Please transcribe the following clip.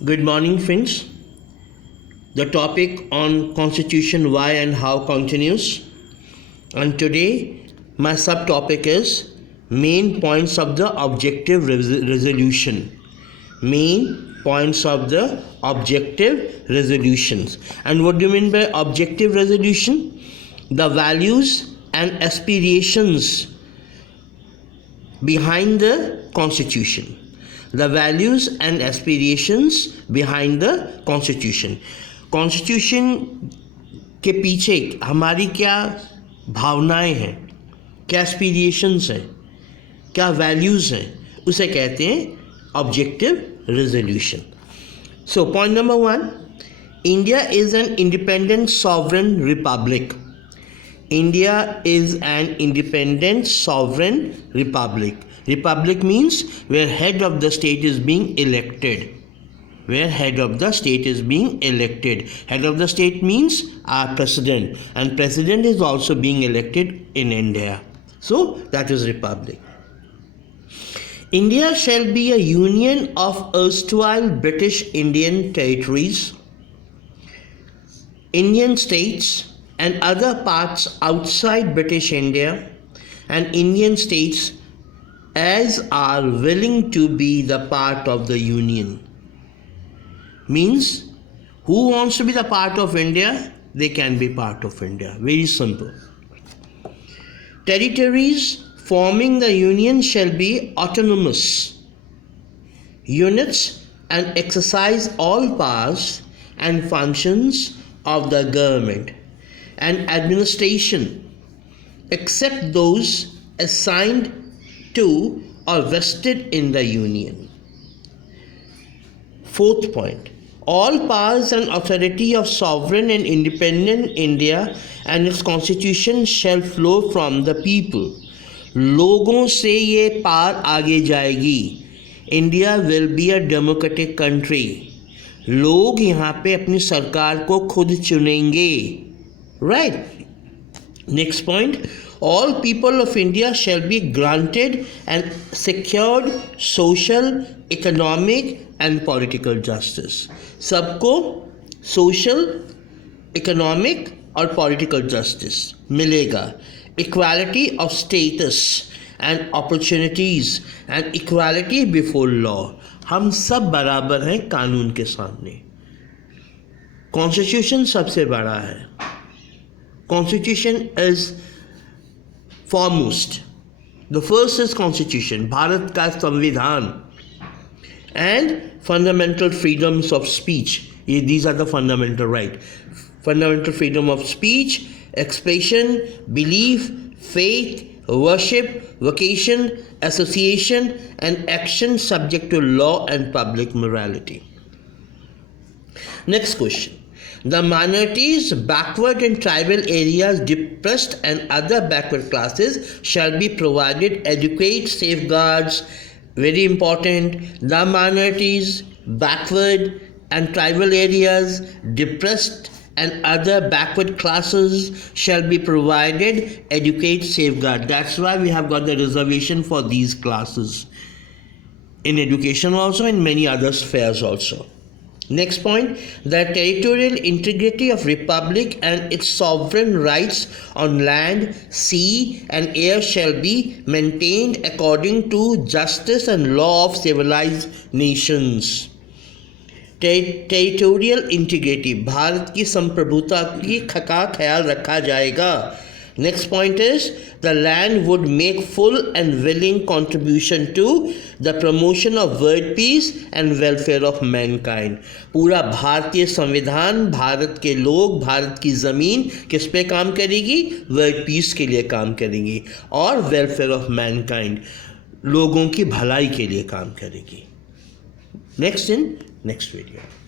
Good morning, friends. The topic on Constitution why and how continues. And today, my subtopic is main points of the objective resolution. Main points of the objective resolutions. And what do you mean by objective resolution? The values and aspirations behind the Constitution. The values and aspirations behind the Constitution. Constitution के पीछे हमारी क्या भावनाएं हैं, क्या aspirations हैं, क्या values हैं, उसे कहते हैं objective resolution. So point number 1, India is an independent sovereign Republic. India is an independent sovereign republic. Republic means where head of the state is being elected. Where head of the state is being elected. Head of the state means our president, and president is also being elected in India. So that is republic. India shall be a union of erstwhile British Indian territories, Indian states, and other parts outside British India, and Indian states as are willing to be the part of the union. Means, who wants to be the part of India? They can be part of India. Very simple. Territories forming the union shall be autonomous units and exercise all powers and functions of the government and administration except those assigned to or vested in the union. Fourth point, all powers and authority of sovereign and independent India and its constitution shall flow from the people. लोगों से ये पार आगे जाएगी. India will be a democratic country. लोग यहाँ पे अपनी सरकार को खुद चुनेंगे. Right. Next point, all people of India shall be granted and secured social, economic and political justice. सबको social, economic और political justice मिलेगा. Equality of status and opportunities and equality before law. हम सब बराबर हैं कानून के सामने. Constitution सबसे बड़ा है. Constitution is foremost. The first is Constitution, Bharat का संविधान, and fundamental freedoms of speech. These are the fundamental rights. Fundamental freedom of speech, expression, belief, faith, worship, vocation, association, and action subject to law and public morality. Next question. The minorities, backward and tribal areas, depressed and other backward classes shall be provided adequate safeguards. Very important. The minorities, backward and tribal areas, depressed and other backward classes shall be provided adequate safeguard. That's why we have got the reservation for these classes. In education also, in many other spheres also. Next point, the territorial integrity of republic and its sovereign rights on land, sea and air shall be maintained according to justice and law of civilized nations. Territorial integrity, Bharat की संप्रभुता की का ख्याल रखा जाएगा. Next point is, the land would make full and willing contribution to the promotion of world peace and welfare of mankind. पूरा भारतीय संविधान, भारत के लोग, भारत की ज़मीन किस पे काम करेगी? वर्ल्ड पीस के लिए काम करेंगी और वेलफेयर ऑफ मैनकाइंड, लोगों की भलाई के लिए काम करेगी. Next in next video.